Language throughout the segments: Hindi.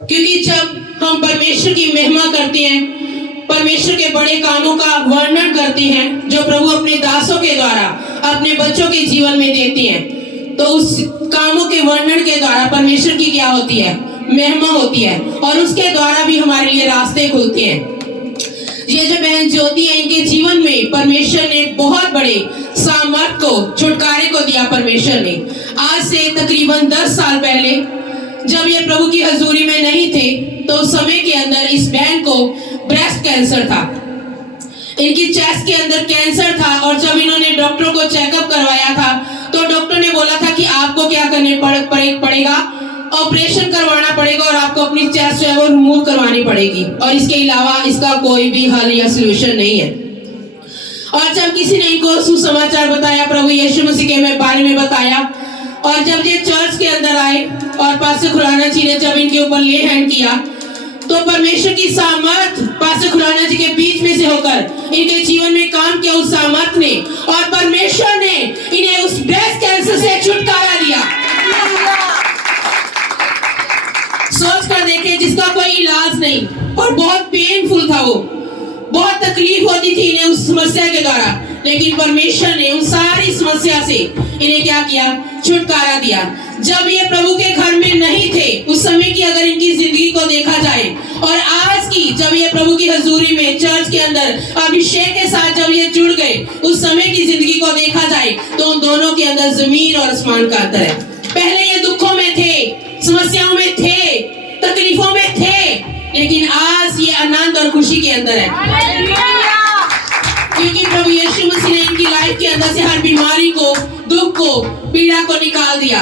क्योंकि जब हम परमेश्वर की महिमा करते हैं, परमेश्वर के बड़े कामों का वर्णन करते हैं जो प्रभु अपने दासों के द्वारा अपने बच्चों के जीवन में देते हैं, तो उस कामों के वर्णन के द्वारा परमेश्वर की क्या होती है, महिमा होती है, और उसके द्वारा भी हमारे लिए रास्ते खुलते हैं। ये जो बहन ज्योति है, इनके जीवन में परमेश्वर ने बहुत बड़े सामर्थ को, छुटकारे को दिया परमेश्वर ने। आज से तकरीबन 10 साल पहले जब ये प्रभु की हजूरी में नहीं थे, तो उस समय के अंदर इस बहन को ब्रेस्ट कैंसर था, इनकी चेस्ट के अंदर कैंसर था। और जब इन्होंने डॉक्टर को चेकअप करवाया था, तो डॉक्टर ने बोला था कि आपको क्या करने पड़ेगा, ऑपरेशन करवाना पड़ेगा और आपको अपनी चेस्ट जो है वो रिमूव करवानी पड़ेगी, और इसके अलावा इसका कोई भी हल या सलूशन नहीं है। और जब किसी ने इनको सुसमाचार बताया, प्रभु यीशु मसीह के बारे में बताया, और जब ये चर्च के अंदर आए और पास्टर खुराना जी ने जब इनके ऊपर ले हैंड किया, तो परमेश्वर की सामर्थ पास्टर खुराना जी के बीच में से होकर इनके जीवन में काम किया, उस सामर्थ ने, और परमेश्वर ने इन्हें उस ब्रेस्ट कैंसर से छुटकारा दिया। सोच कर देखे, जिसका कोई इलाज नहीं, और बहुत पेनफुल था, वो बहुत तकलीफ होती थी इन्हें उस समस्या के द्वारा, लेकिन परमेश्वर ने उन सारी समस्या से इन्हें क्या किया, छुटकारा दिया। जब ये प्रभु के घर में नहीं थे, उस समय की अगर इनकी जिंदगी को देखा जाए, और आज की जब ये प्रभु की हजूरी में चर्च के अंदर अभिषेक के साथ जब ये जुड़ गए, उस समय की जिंदगी को देखा जाए, तो उन दोनों के अंदर जमीन और आसमान का अंतर है। पहले ये दुखों में थे, समस्याओं में थे, तकलीफों में थे, लेकिन आज ये आनंद और खुशी के अंदर है, क्योंकि प्रभु यीशु मसीह ने इनकी लाइफ के अंदर से हर बीमारी को, दुख को, पीड़ा को निकाल दिया।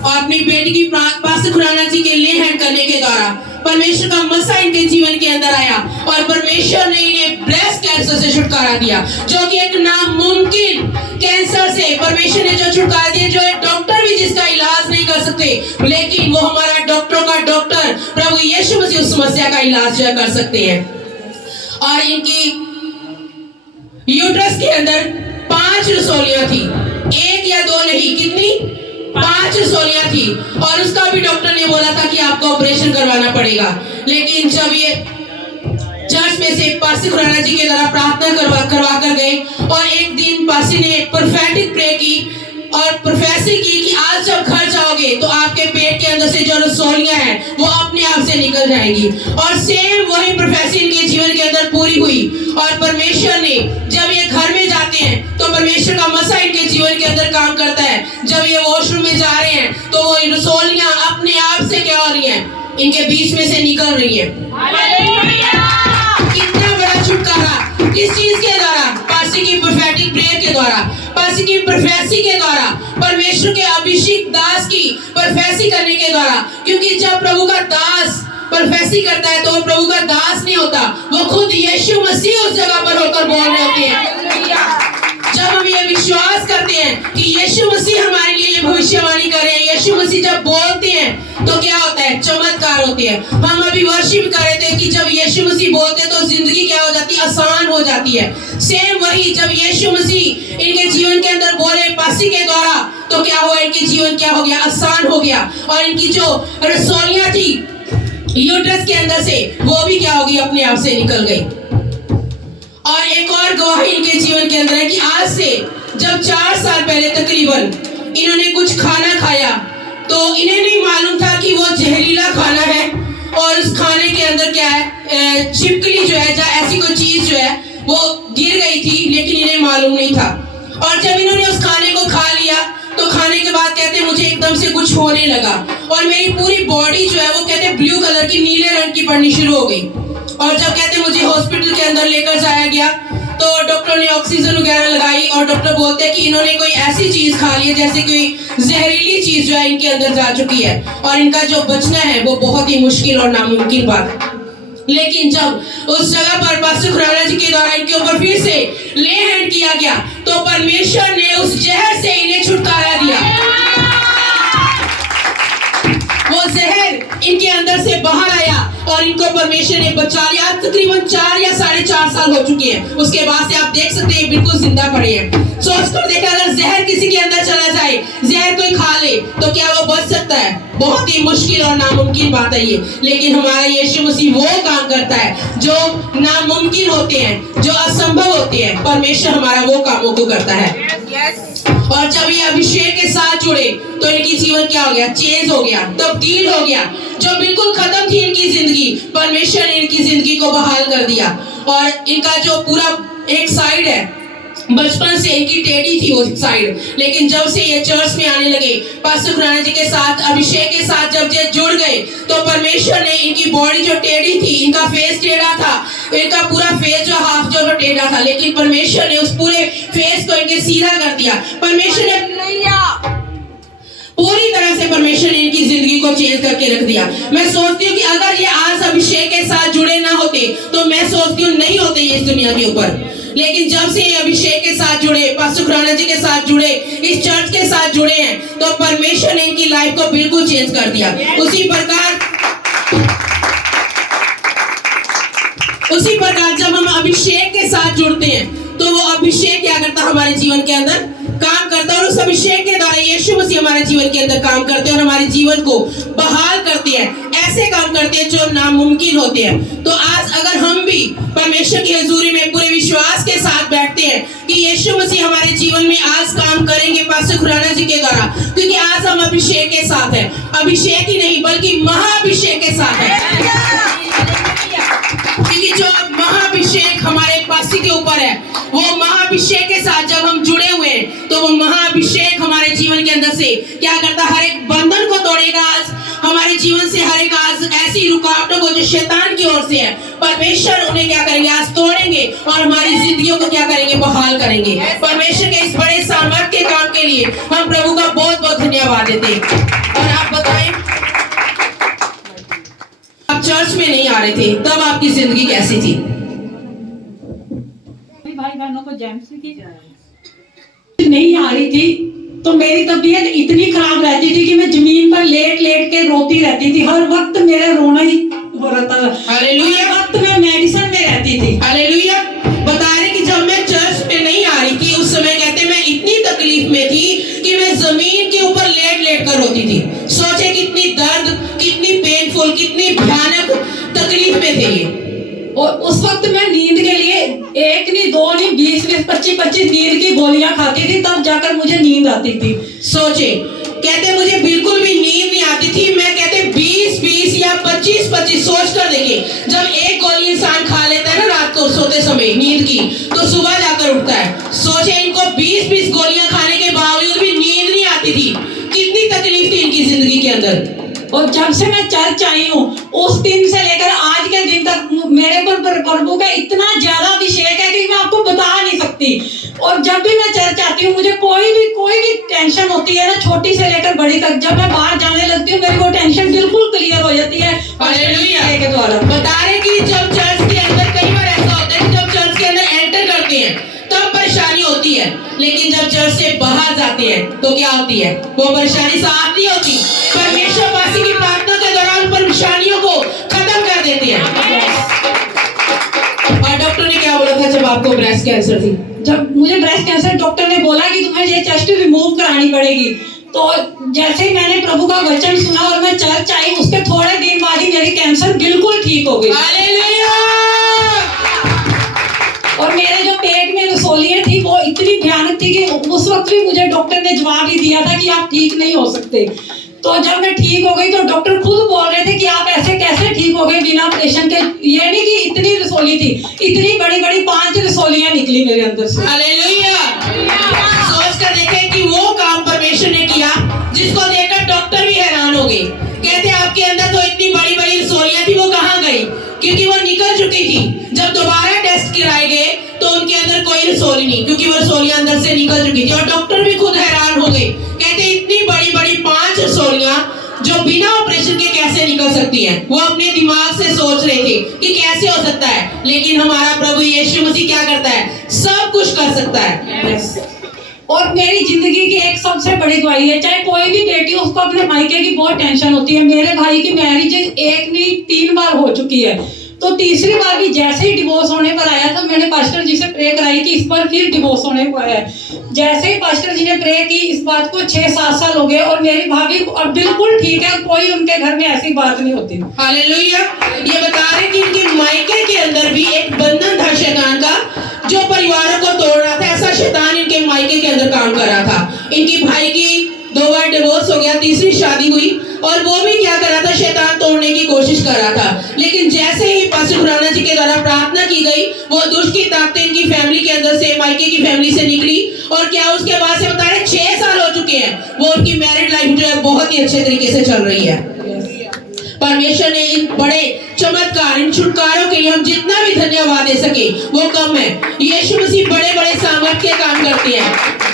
और अपनी बेटी की पास्टर खुराना जी के ले हैंड करने के द्वारा परमेश्वर का मसा इनके जीवन के अंदर आया, और परमेश्वर ने इन्हें ब्रेस्ट कैंसर से छुटकारा दिया, जो कि एक नामुमकिन कैंसर से परमेश्वर ने जो छुटकारा दिया, जो एक डॉक्टर भी जिसका इलाज नहीं कर सकते, लेकिन वो हमारा डॉक्टरों का डॉक्टर प्रभु यीशु मसीह उस समस्या का इलाज जो कर सकते हैं। और इनकी यूट्रस के अंदर 5 रसौलियां थी, 1 या 2 नहीं, कितनी, 5 रसौलियां थी, और उसका भी डॉक्टर ने बोला था कि आपको ऑपरेशन करवाना पड़ेगा। लेकिन जब ये चर्च में से पास्टर खुराना जी के द्वारा प्रार्थना करवा कर गए, और एक दिन पास्टर ने प्रोफेटिक प्रे की और प्रोफेसी की कि आज जब घर जाओगे तो आपके पेट के अंदर से जो रसौलियां हैं वो अपने आप से निकल जाएंगी। और सेम वही प्रोफेसी इनके जीवन के अंदर पूरी हुई, और परमेश्वर ने जब ये घर में जाते हैं तो परमेश्वर का मसा इनके जीवन के अंदर काम करता है। जब ये वॉशरूम में जा रहे हैं तो वो रसौलियां अपने आप से क्या हो रही हैं, इनके बीच में से निकल रही हैं। कितना बड़ा छुटकारा, किस चीज के द्वारा, पास्टर की प्रोफेटिक प्रेयर के द्वारा, पास्टर की प्रोफेसी के द्वारा, परमेश्वर के अभिषेक दास की प्रोफेसी करने के द्वारा। क्योंकि जब प्रभु का दास प्रोफेसी करता है तो वो प्रभु का दास नहीं होता, वो खुद यीशु मसीह उस जगह पर होकर बोल रहे होते हैं। जब हम ये विश्वास करते हैं कि यीशु मसीह हमारे लिए ये भविष्यवाणी कर रहे हैं, यीशु मसीह जब बोलते हैं तो क्या होता है, चमत्कार होते हैं। हम अभी वर्शिप कर रहे थे कि जब यीशु मसीह बोलते हैं तो जिंदगी क्या हो जाती है, आसान हो जाती है। सेम वही जब यीशु मसीह इनके जीवन के अंदर बोले पास्टर के द्वारा, तो क्या हुआ, इनके जीवन क्या हो गया, आसान हो गया। और इनकी जो रसौलियां थी यूट्रस के अंदर से, वो भी क्या होगी, अपने आप से निकल गई। और एक और गवाही इनके जीवन के अंदर है कि आज से जब 4 साल पहले तकरीबन इन्होंने कुछ खाना खाया, तो इन्हें नहीं मालूम था कि वो जहरीला खाना है, और उस खाने के अंदर क्या है, छिपकली जो है, या ऐसी कोई चीज जो है वो गिर गई थी, लेकिन इन्हें मालूम नहीं था। और जब इन्होंने उस खाने को खा लिया तो खाने के बाद कहते मुझे एकदम से कुछ होने लगा, और मेरी पूरी बॉडी जो है वो कहते ब्लू कलर की, नीले रंग की पड़नी शुरू हो गई। और जब कहते मुझे हॉस्पिटल के अंदर लेकर जाया गया, तो डॉक्टर ने ऑक्सीजन वगैरह लगाई, और डॉक्टर बोलते हैं कि इन्होंने कोई ऐसी चीज खा ली है जैसे कोई जहरीली चीज जो है इनके अंदर जा चुकी है, और इनका जो बचना है वो बहुत ही मुश्किल और नामुमकिन बात। लेकिन जब उस जगह पर पास्टर खुराना जी के द्वारा इनके ऊपर फिर से ले हैंड किया गया, तो परमेश्वर ने उस जहर से इन्हें छुटकारा दिया। वो जहर इनके अंदर से बाहर आया, और इनको परमेश्वर ने बचा लिया। तकरीबन 4 या 4.5 साल हो चुके हैं, उसके बाद से आप देख सकते हैं बिल्कुल जिंदा पड़े हैं। सोच कर देखा, अगर जहर किसी के अंदर चला जाए, जहर कोई खा ले, तो क्या वो बच सकता है? बहुत ही मुश्किल और नामुमकिन बात है ये। लेकिन हमारा यीशु मसीह वो काम करता है जो नामुमकिन होते हैं, जो असंभव होते हैं। परमेश्वर हमारा वो कामों को करता है। और जब ये अभिषेक के साथ जुड़े तो इनकी जीवन क्या हो गया? चेंज हो गया, तब्दील हो गया। जो बिल्कुल खत्म थी इनकी जिंदगी, परमेश्वर ने इनकी जिंदगी को बहाल कर दिया। और इनका जो पूरा एक साइड है, बचपन से इनकी टेढ़ी थी वो साइड, लेकिन जब से ये चर्च में आने लगे, पास्टर खुराना जी के साथ, अभिषेक के साथ जब ये जुड़ गए, तो परमेश्वर ने इनकी बॉडी जो टेढ़ी थी, इनका फेस टेढ़ा था, इनका पूरा फेस जो हाफ जो टेढ़ा था, लेकिन परमेश्वर ने उस पूरे फेस को इनके सीधा कर दिया। परमेश्वर ने पूरी तरह से परमेश्वर ने इनकी जिंदगी को चेंज करके रख दिया। मैं सोचती हूँ कि अगर ये आज अभिषेक के साथ जुड़े ना होते, तो मैं सोचती हूँ नहीं होते ये इस दुनिया के ऊपर। लेकिन जब से ये अभिषेक के साथ जुड़े, पास्टर खुराना जी के साथ जुड़े, इस चर्च के साथ जुड़े हैं, तो परमेश्वर ने इनकी लाइफ को बिल्कुल चेंज कर दिया। उसी प्रकार जब हम अभिषेक के साथ जुड़ते हैं, तो वो अभिषेक क्या करता है? हमारे जीवन के अंदर काम करता है। और उस अभिषेक के द्वारा यीशु मसीह हमारे जीवन के अंदर काम करते हैं और हमारे जीवन को बहाल करते हैं। ऐसे काम करते हैं जो नामुमकिन होते हैं। तो आज अगर हम भी परमेश्वर की हजूरी में पूरे विश्वास के साथ बैठते हैं कि यीशु मसीह हमारे जीवन में आज काम करेंगे पास्टर खुराना जी के द्वारा, क्योंकि आज हम अभिषेक के साथ हैं। अभिषेक ही नहीं बल्कि महाअभिषेक के साथ है, क्योंकि जो महाअभिषेक हमारे पास्टर के ऊपर है, वो महाअभिषेक के साथ जब हम जुड़े हुए हैं, तो वो महाअभिषेक हमारे जीवन के अंदर से क्या करता है? हर एक बंधन को तोड़ेगा। आज हमारे जीवन से हर एक आज ऐसी रुकावटों को जो शैतान की ओर से है, परमेश्वर उन्हें क्या करेंगे? आज तोड़ेंगे और हमारी जिंदगियों को क्या करेंगे? बहाल करेंगे। परमेश्वर के इस बड़े सामर्थ के काम के लिए हम प्रभु का बहुत बहुत धन्यवाद देते हैं। और आप बताएं, आप चर्च में नहीं आ रहे थे, तब आपकी जिंदगी कैसी थी? भाई बहनों को जेम्स की नहीं आ रही थी, तो मेरी तबीयत इतनी खराब रहती थी कि मैं जमीन पर लेट लेट के रोती रहती थी। हर वक्त मेरा रोना ही हो रहा था। हालेलुया। हर वक्त मैं मेडिसिन में रहती थी। हालेलुया। बता रहे कि जब मैं चर्च में नहीं आ रही थी, उस समय कहते मैं इतनी तकलीफ में थी कि मैं जमीन के ऊपर लेट लेट कर रोती थी। सोचे कितनी दर्द, कितनी पेनफुल, कितनी भयानक तकलीफ में थे ये। और उस वक्त मैं नींद के लिए एक नहीं, दो नहीं, 20-20, 25-25 नींद की गोलियां खाती थी, तब जाकर मुझे नींद आती थी। सोचे, कहते मुझे बिल्कुल भी नींद नहीं आती थी। मैं कहते 20-20 या 25-25 सोच कर देखिए, जब एक गोली इंसान खा लेता है ना रात को सोते समय नींद की, तो सुबह जाकर उठता है। सोचे इनको 20-20 गोलियां खाने के बावजूद भी नींद नहीं आती थी। कितनी तकलीफ थी इनकी जिंदगी के अंदर। और जब से मैं चर्च आई हूँ, उस दिन से लेकर आज के दिन तक मेरे पर प्रभु का इतना ज्यादा अभिषेक है कि मैं आपको बता नहीं सकती। और जब भी मैं चर्च आती हूँ, मुझे कोई भी टेंशन होती है ना, छोटी से लेकर बड़ी तक, जब मैं बाहर जाने लगती हूँ, मेरी वो टेंशन बिल्कुल क्लियर हो जाती है हालेलुया के द्वारा। बता रहे कि जब चर्च के अंदर कई बार ऐसा होता है कि जब चर्च के अंदर एंटर करते हैं तब परेशानी होती है, लेकिन जब चर्च से बाहर जाते हैं तो क्या होती है? वो परेशानी साफ नहीं होती। परमेश्वर वासी की प्रार्थना के दौरान परेशानियों को खत्म कर देते हैं। और डॉक्टर ने क्या बोला था जब आपको ब्रेस्ट कैंसर थी? जब मुझे ब्रेस्ट कैंसर, डॉक्टर ने बोला कि तुम्हें ये चेस्ट रिमूव करानी पड़ेगी। तो जैसे ही मैंने प्रभु का वचन सुना और मैं चर्च आई, उसके थोड़े दिन बाद ही मेरी कैंसर बिल्कुल ठीक हो गई। हालेलुया। और मेरे जो पेट में रसोलियां थी वो इतनी भयानक थी कि उस वक्त भी मुझे डॉक्टर ने जवाब ही दिया था कि आप ठीक नहीं हो सकते। तो जब मैं ठीक हो गई तो डॉक्टर खुद बोल रहे थे कि आप ऐसे कैसे ठीक हो गए बिना ऑपरेशन के। ये नहीं कि इतनी रसोली थी, इतनी बड़ी बड़ी 5 रसोलियां निकली मेरे अंदर से। हालेलुया। सोच कर देखें कि वो काम परमेश्वर ने किया जिसको देखकर डॉक्टर भी हैरान हो गए। कहते आपके अंदर तो इतनी बड़ी बड़ी रसोलियां थी, वो कहाँ गई? क्योंकि वो निकल चुकी थी। जब दोबारा टेस्ट कराए गए तो उनके अंदर कोई रसोली नहीं, क्योंकि वो रसोलियां अंदर से निकल चुकी थी। और डॉक्टर भी खुद हैरान हो गए। कहते इतनी बड़ी बड़ी 5 रसोलियां जो बिना ऑपरेशन के कैसे निकल सकती हैं? वो अपने दिमाग से सोच रहे थे कि कैसे हो सकता है, लेकिन हमारा प्रभु यीशु मसीह क्या करता है? सब कुछ कर सकता है। और मेरी जिंदगी की एक सबसे बड़ी गवाही है, चाहे कोई भी बेटी हो, उसको अपने मायके की बहुत टेंशन होती है। मेरे भाई की मैरिज 1 नहीं 3 बार हो चुकी है, तो तीसरी बार भी जैसे ही डिवोर्स होने पर आया था, मैंने पास्टर जी से प्रे कराई कि इस पर फिर डिवोर्स होने को है। जैसे ही पास्टर जी ने प्रे की, इस बात को 6-7 साल हो गए और मेरी भाभी अब बिल्कुल ठीक है, कोई उनके घर में ऐसी बात नहीं होती। हालेलुया। ये बता रहे कि इनके मायके के अंदर भी एक बंधन था शैतान का, जो परिवारों को तोड़ रहा था। ऐसा शैतान इनके मायके के अंदर काम कर रहा था। इनकी भाई की 2 बार डिवोर्स हो गया, तीसरी शादी हुई, और वो भी क्या कर रहा था, शैतान तोड़ने की कोशिश कर रहा था। लेकिन जैसे ही पास्टर खुराना जी के द्वारा प्रार्थना की गई, वो दुष्ट की ताकतें इनकी फैमिली के अंदर से, मायके की फैमिली से निकली। और क्या उसके बाद से बता रहे 6 साल हो चुके हैं, वो उनकी मैरिड लाइफ जो है बहुत ही अच्छे तरीके से चल रही है। परमेश्वर ने इन बड़े चमत्कार, इन छुटकारों के लिए हम जितना भी धन्यवाद दे सके वो कम है। यीशु मसीह बड़े बड़े सामर्थ के काम करते हैं।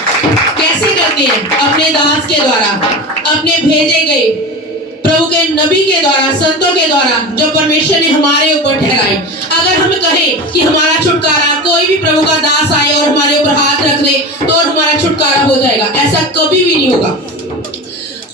कैसे करते हैं? अपने दास के द्वारा, अपने भेजे गए प्रभु के नबी के द्वारा, संतों के द्वारा, जो परमेश्वर ने हमारे ऊपर ठहराए। अगर हम कहें कि हमारा छुटकारा, कोई भी प्रभु का दास आए और हमारे ऊपर हाथ रख ले तो हमारा छुटकारा हो जाएगा, ऐसा कभी भी नहीं होगा।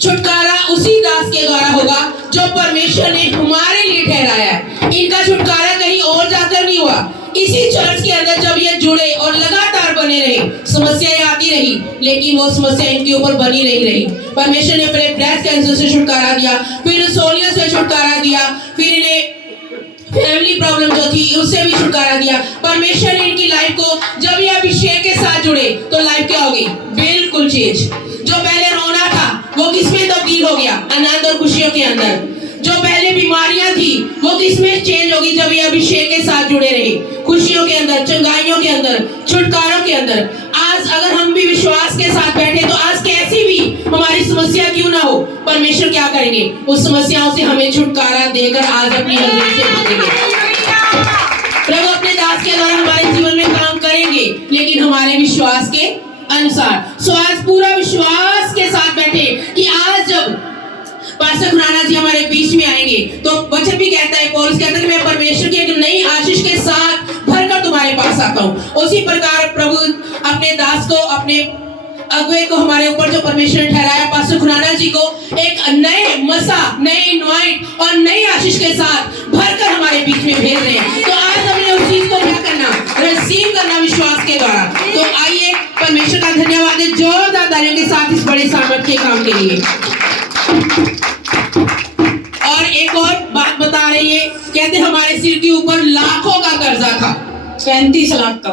छुटकारा उसी दास के द्वारा होगा जो परमेश्वर ने हमारे लिए ठहराया है। इनका छुटकारा कहीं और जाकर नहीं हुआ। इसी चर्च के अंदर जब ये जुड़े और लगातार बने रहे, समस्याएं आती रही, लेकिन वो समस्या इनके ऊपर बनी नहीं रही। परमेश्वर ने पहले ब्रेस्ट कैंसर से छुटकारा दिया, फिर सोनिया से छुटकारा दिया, फिर इन्हें फैमिली प्रॉब्लम जो थी उससे भी छुटकारा दिया। परमेश्वर ने इनकी लाइफ को, जब ये अभिषेक के साथ जुड़े तो लाइफ क्या हो गई? बिल्कुल चेंज। जो पहले रोना था वो किसमें तब्दील हो गया? आनंद और खुशियों के अंदर। जो पहले बीमारियां थी वो किसमें चेंज होगी? जब ये अभिषेक के साथ जुड़े रहे, खुशियों के अंदर, चंगाइयों के अंदर, छुटकारों के अंदर। आज अगर हम भी विश्वास के साथ बैठे तो आज कैसी भी हमारी समस्या क्यों ना हो, परमेश्वर क्या करेंगे? उस समस्याओं से हमें छुटकारा देकर आज अपनी हजूरी से भेजेंगे। प्रभु अपने दास के द्वारा हमारे जीवन में काम करेंगे, लेकिन हमारे विश्वास के अनुसार। सो आज पूरा विश्वास के साथ बैठे कि आज जब पास्टर खुराना जी हमारे बीच में आएंगे तो वचन भी कहता है, पौलुस कहता है कि मैं परमेश्वर की एक नई आशीष के साथ भरकर तुम्हारे पास आता हूँ। उसी प्रकार प्रभु अपने दास को, अपने अगुए को, हमारे ऊपर जो परमेश्वर ने ठहराया, पास्टर खुराना जी को एक नए मसा, नए इनवाइट और नई आशीष के साथ भरकर हमारे बीच में भेज रहे हैं। तो आज हमने उस चीज को क्या करना? रिसीव करना विश्वास के द्वारा। तो आइए परमेश्वर का धन्यवाद है जोरदार तालियों के साथ इस बड़े सामर्थ्य के काम के लिए। और एक और बात बता रही है, कहते हमारे सिर के ऊपर लाखों का कर्जा था, 35 लाख का।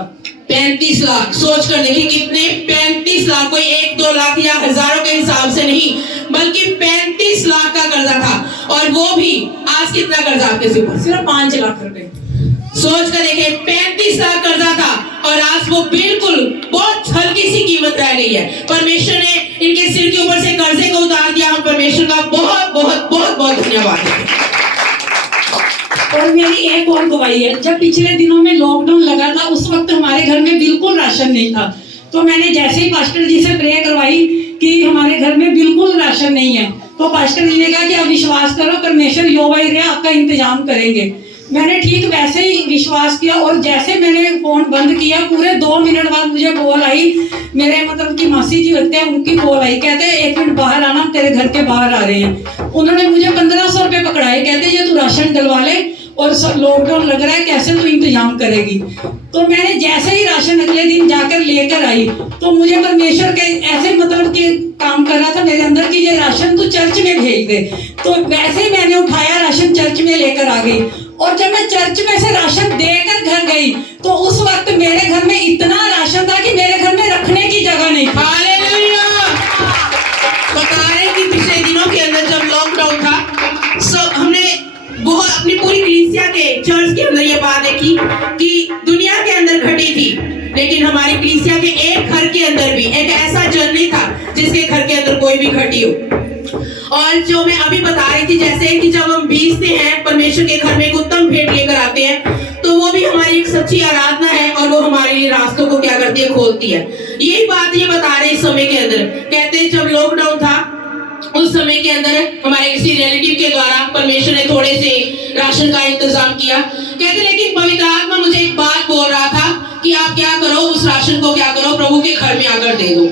35 लाख सोच कर देखिए कितने, 35 लाख, कोई 1-2 लाख या हजारों के हिसाब से नहीं, बल्कि 35 लाख का कर्जा था। और वो भी आज कितना कर्जा आपके सिर पर? सिर्फ 5 लाख रुपए। सोच कर देखिए 35 लाख कर्जा था और आज वो बिल्कुल बहुत हल्की सी कीमत रह गई है। परमेश्वर ने इनके सिर के ऊपर से कर्जे को उतार दिया। हम परमेश्वर का बहुत बहुत बहुत बहुत धन्यवाद है। और मेरी एक और गवाही है, जब पिछले दिनों में लॉकडाउन लगा था उस वक्त हमारे घर में बिल्कुल राशन नहीं था। तो मैंने जैसे ही पास्टर जी से प्रे करवाई कि हमारे घर में बिल्कुल राशन नहीं है, तो पास्टर जी ने कहा कि अब विश्वास करो, परमेश्वर योवा ही रहे, आपका इंतजाम करेंगे। मैंने ठीक वैसे ही विश्वास किया और जैसे मैंने फोन बंद किया, पूरे 2 मिनट बाद मुझे कॉल आई। मेरे मतलब कि मासी जी होते हैं, उनकी कॉल आई, कहते हैं 1 मिनट बाहर आना, तेरे घर के बाहर आ रहे हैं। उन्होंने मुझे 1500 रुपये पकड़ाए, कहते ये तू राशन डलवा ले और लॉकडाउन लग रहा है, कैसे तू इंतजाम करेगी। तो मैंने जैसे ही राशन अगले दिन जाकर लेकर आई तो मुझे परमेश्वर के ऐसे मतलब कि काम कर रहा था मेरे अंदर कि ये राशन तू चर्च में भेज दे। तो वैसे ही मैंने उठाया, राशन चर्च में लेकर आ गई। और जब मैं चर्च में से राशन देकर घर गई तो उस वक्त मेरे घर में इतना राशन था कि मेरे घर में रखने की जगह नहीं थी। हालेलुया। बता रहे कि पिछले दिनों के अंदर जब लॉकडाउन था, हमने बहुत अपनी पूरी कलीसिया के चर्च के अंदर ये बात देखी कि दुनिया के अंदर घटी थी, लेकिन हमारी कलीसिया के एक घर के अंदर भी एक ऐसा जन नहीं था जिसके घर के अंदर कोई भी घटी हो। और जो मैं अभी बता रही थी, जैसे कि जब हम बीजते हैं, परमेश्वर के घर में एक उत्तम भेंट लेकर आते हैं, तो वो भी हमारी एक सच्ची आराधना है और वो हमारे लिए रास्तों को क्या करती है? खोलती है। यही बात ये बता रहे इस समय के अंदर, कहते हैं जब लॉकडाउन था उस समय के अंदर हमारे किसी रिलेटिव के द्वारा परमेश्वर ने थोड़े से राशन का इंतजाम किया। कहते लेकिन पवित्र आत्मा मुझे एक बात बोल रहा था कि आप क्या करो, उस राशन को क्या करो, प्रभु के घर में आकर दे दो।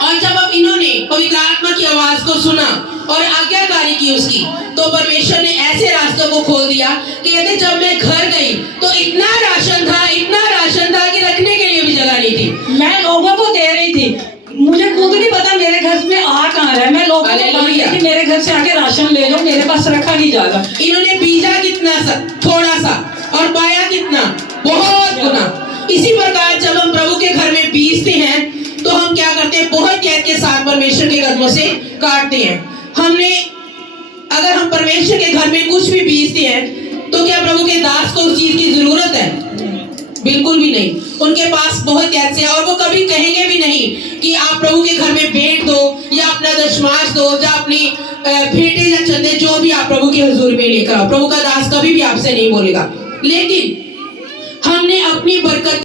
और जब अब इन्होंने पवित्र आत्मा की आवाज को सुना और आज्ञाकारी की उसकी, तो परमेश्वर ने ऐसे रास्तों को खोल दिया कि कहते जब मैं घर गई तो इतना राशन था कि रखने के लिए भी जगह नहीं थी। मैं लोगों को दे रही थी, मुझे खुद नहीं पता मेरे घर में आ कहाँ रहा है। मैं लोगों को बोल रही थी मेरे घर से आके राशन ले लो, मेरे पास रखा नहीं जाएगा। इन्होंने बीजा कितना सा, थोड़ा सा, और पाया कितना, बहुत गुना। इसी प्रकार जब हम प्रभु के घर में बीजते हैं तो हम क्या करते हैं, बहुत याद के साथ परमेश्वर के कदमों से काटते हैं। अगर हम परमेश्वर के घर में कुछ भी बीजते हैं तो क्या प्रभु के दास को उस चीज की जरूरत है? बिल्कुल भी नहीं। उनके पास बहुत याद से, और वो कभी कहेंगे भी नहीं कि आप प्रभु के घर में भेंट दो या अपना दशमांश दो या अपनी भेंटे या चंदे जो भी आप प्रभु के हुजूर में लेकर आओ। प्रभु का दास कभी भी आपसे नहीं बोलेगा। लेकिन हमने अपनी बरकत